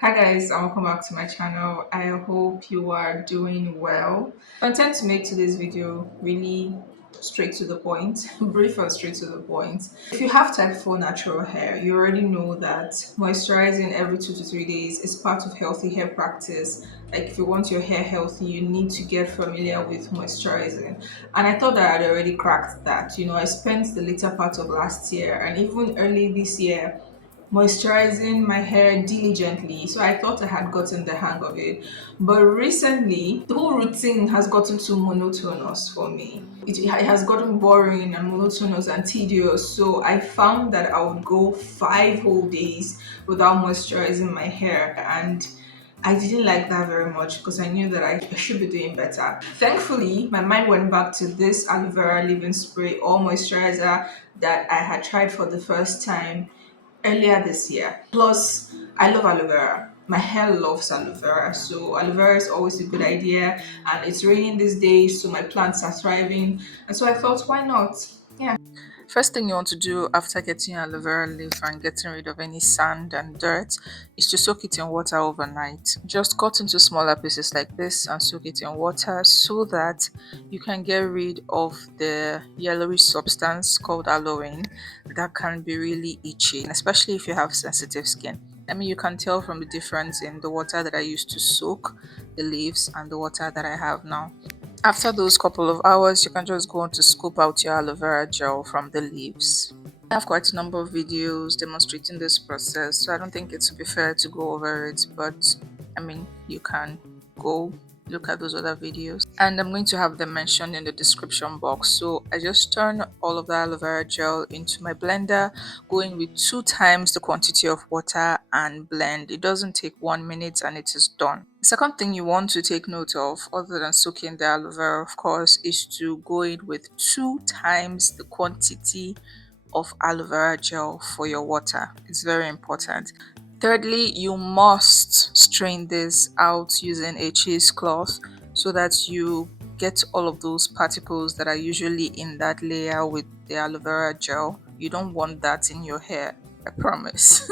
Hi guys, and welcome back to my channel. I hope you are doing well. I intend to make today's video really straight to the point, brief and straight to the point. If you have type 4 natural hair, you already know that moisturizing every 2 to 3 days is part of healthy hair practice. Like if you want your hair healthy, you need to get familiar with moisturizing. And I thought that I'd already cracked that. I spent the later part of last year and even early this year moisturizing my hair diligently. So I thought I had gotten the hang of it. But recently, the whole routine has gotten too monotonous for me. It has gotten boring and monotonous and tedious. So I found that I would go 5 whole days without moisturizing my hair. And I didn't like that very much because I knew that I should be doing better. Thankfully, my mind went back to this aloe vera leave-in spray or moisturizer that I had tried for the first time earlier this year. Plus, I love aloe vera. My hair loves aloe vera, so aloe vera is always a good idea. And it's raining these days, so my plants are thriving. And so I thought, why not? Yeah. First thing you want to do after getting your aloe vera leaf and getting rid of any sand and dirt is to soak it in water overnight. Just cut into smaller pieces like this and soak it in water so that you can get rid of the yellowish substance called aloe that can be really itchy, especially if you have sensitive skin. I mean, you can tell from the difference in the water that I used to soak the leaves and the water that I have now. After those couple of hours, you can just go on to scoop out your aloe vera gel from the leaves. I have quite a number of videos demonstrating this process, so I don't think it would be fair to go over it, but I mean, you can go look at those other videos and I'm going to have them mentioned in the description box. So I just turn all of the aloe vera gel into my blender, going with 2 times the quantity of water and blend. It doesn't take 1 minute and it is done. The second thing you want to take note of, other than soaking the aloe vera, of course, is to go in with 2 times the quantity of aloe vera gel for your water. It's very important. Thirdly, you must strain this out using a cheesecloth so that you get all of those particles that are usually in that layer with the aloe vera gel. You don't want that in your hair, I promise.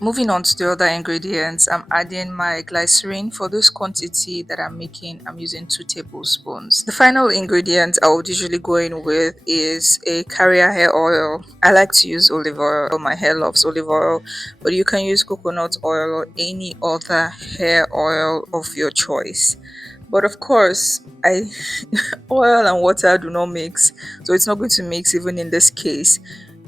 Moving on to the other ingredients, I'm adding my glycerin. For this quantity that I'm making, I'm using 2 tablespoons. The final ingredient I would usually go in with is a carrier hair oil. I like to use olive oil. My hair loves olive oil, but you can use coconut oil or any other hair oil of your choice. But of course, I oil and water do not mix, so it's not going to mix even in this case.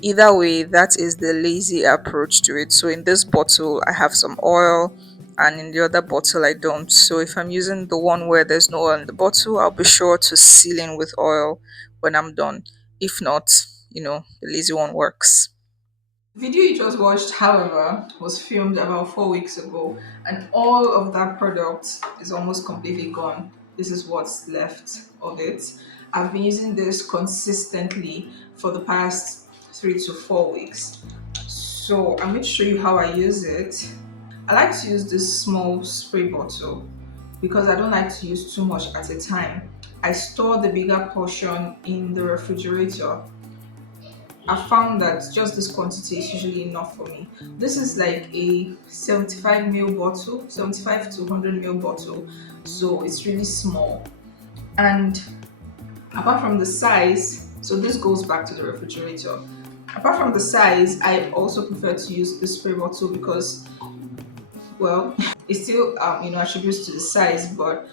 Either way, that is the lazy approach to it. So in this bottle I have some oil and in the other bottle I don't. So if I'm using the one where there's no oil in the bottle, I'll be sure to seal in with oil when I'm done. If not, the lazy one works. The video you just watched, however, was filmed about 4 weeks ago, and all of that product is almost completely gone. This is what's left of it. I've been using this consistently for the past 3 to 4 weeks. So I'm going to show you how I use it. I like to use this small spray bottle because I don't like to use too much at a time. I store the bigger portion in the refrigerator. I found that just this quantity is usually enough for me. This is like a 75 ml bottle, 75 to 100 ml bottle, so it's really small. And apart from the size, so this goes back to the refrigerator. Apart from the size, I also prefer to use the spray bottle because, well, it still attributes to the size, but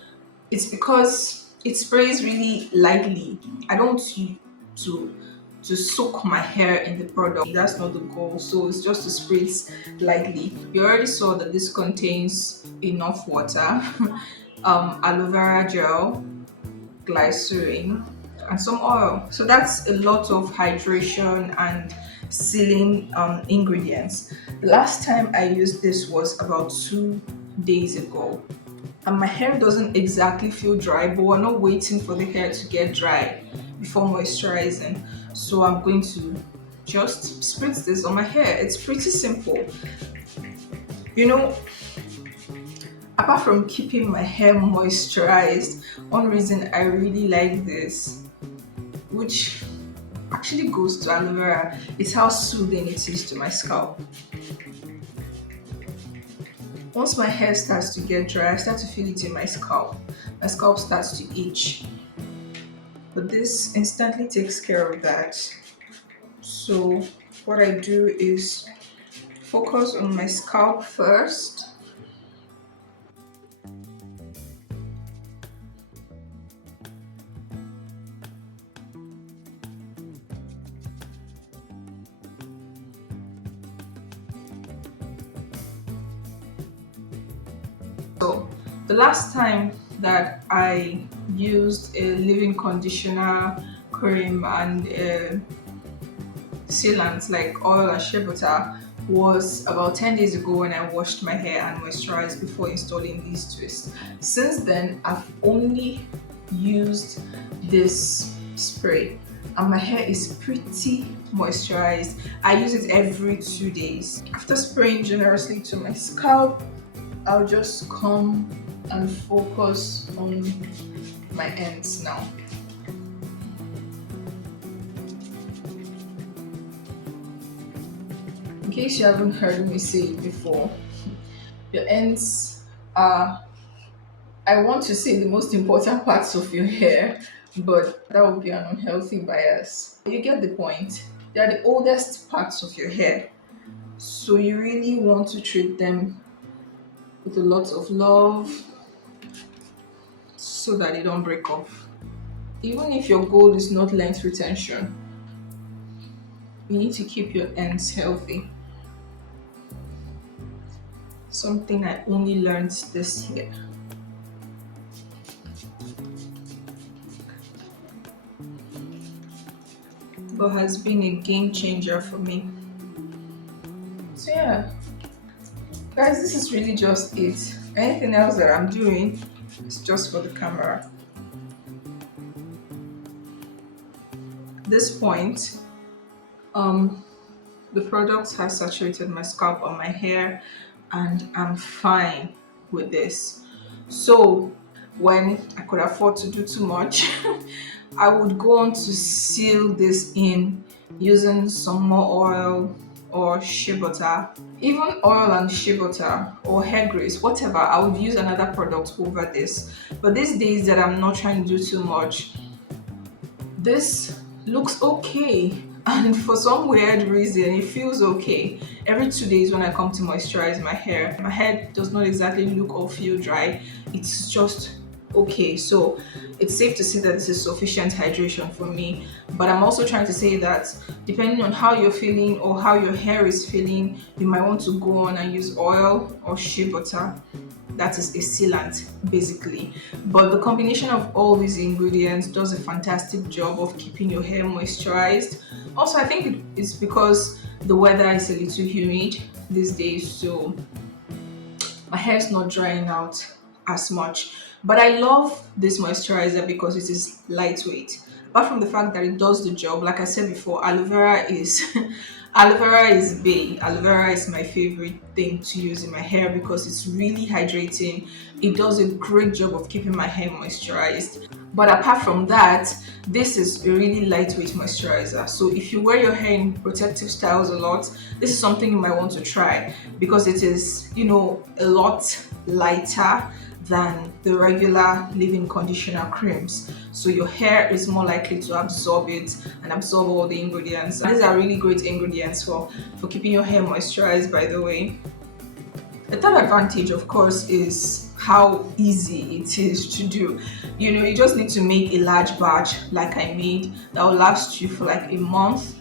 it's because it sprays really lightly. I don't want to to soak my hair in the product. That's not the goal. So it's just to spray it lightly. You already saw that this contains enough water, aloe vera gel, glycerin, and some oil. So that's a lot of hydration and sealing ingredients. The last time I used this was about 2 days ago, and my hair doesn't exactly feel dry, but we're not waiting for the hair to get dry before moisturizing. So I'm going to just spritz this on my hair. It's pretty simple. You know, apart from keeping my hair moisturized, one reason I really like this, which actually goes to aloe vera, is how soothing it is to my scalp. Once my hair starts to get dry, I start to feel it in my scalp. My scalp starts to itch. But this instantly takes care of that. So what I do is focus on my scalp first. So the last time that I used a leave-in conditioner, cream, and sealants like oil and shea butter was about 10 days ago when I washed my hair and moisturized before installing these twists. Since then, I've only used this spray and my hair is pretty moisturized. I use it every 2 days. After spraying generously to my scalp, I'll just come and focus on my ends now. In case you haven't heard me say it before, your ends are, I want to say, the most important parts of your hair, but that would be an unhealthy bias. You get the point. They are the oldest parts of your hair, so you really want to treat them with a lot of love so that they don't break off. Even if your goal is not length retention, you need to keep your ends healthy. Something I only learned this year. But has been a game changer for me. So yeah, guys, this is really just it. Anything else that I'm doing is just for the camera. At this point, the product has saturated my scalp and my hair, and I'm fine with this. So when I could afford to do too much, I would go on to seal this in using some more oil or shea butter. Even oil and shea butter or hair grease, whatever, I would use another product over this. But these days that I'm not trying to do too much, this looks okay. And for some weird reason, it feels okay. Every 2 days when I come to moisturize my hair does not exactly look or feel dry. It's just okay. So it's safe to say that this is sufficient hydration for me. But I'm also trying to say that depending on how you're feeling or how your hair is feeling, you might want to go on and use oil or shea butter. That is a sealant basically, but the combination of all these ingredients does a fantastic job of keeping your hair moisturized. Also, I think it's because the weather is a little humid these days, so my hair is not drying out as much. But I love this moisturizer because it is lightweight. Apart from the fact that it does the job, like I said before, aloe vera is aloe vera is bae. Aloe vera is my favorite thing to use in my hair because it's really hydrating. It does a great job of keeping my hair moisturized. But apart from that, this is a really lightweight moisturizer. So if you wear your hair in protective styles a lot, this is something you might want to try because it is, a lot lighter than the regular leave-in conditioner creams. So your hair is more likely to absorb it and absorb all the ingredients. And these are really great ingredients for keeping your hair moisturized, by the way. The third advantage, of course, is how easy it is to do. You just need to make a large batch like I made that will last you for like a month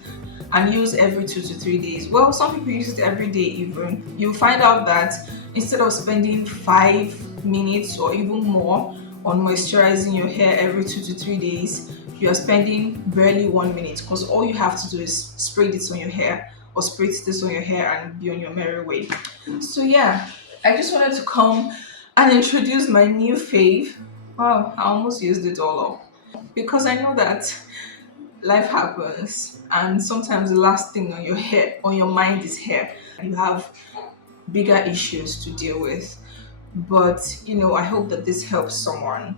and use every 2 to 3 days. Well, some people use it every day even. You'll find out that instead of spending 5 minutes or even more on moisturizing your hair every 2 to 3 days, you are spending barely 1 minute because all you have to do is spray this on your hair or spritz this on your hair and be on your merry way. So yeah, I just wanted to come and introduce my new fave. Wow, I almost used it all up because I know that life happens and sometimes the last thing on your mind is hair. You have bigger issues to deal with, but I hope that this helps someone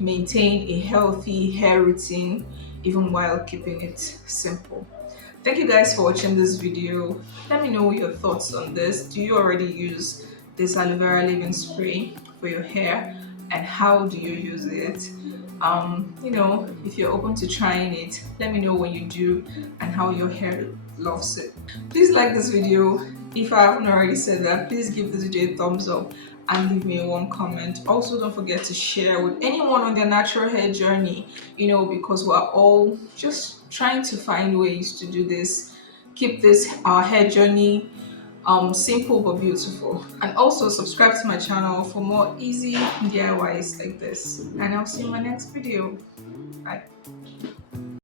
maintain a healthy hair routine even while keeping it simple. Thank you guys for watching this video. Let me know your thoughts on this. Do you already use this aloe vera leave-in spray for your hair, and how do you use it. If you're open to trying it, let me know when you do and how your hair loves it. Please like this video. If I haven't already said that, please give this video a thumbs up and leave me one comment. Also, don't forget to share with anyone on their natural hair journey, because we're all just trying to find ways to do this, keep this our hair journey simple but beautiful. And also subscribe to my channel for more easy DIYs like this. And I'll see you in my next video. Bye.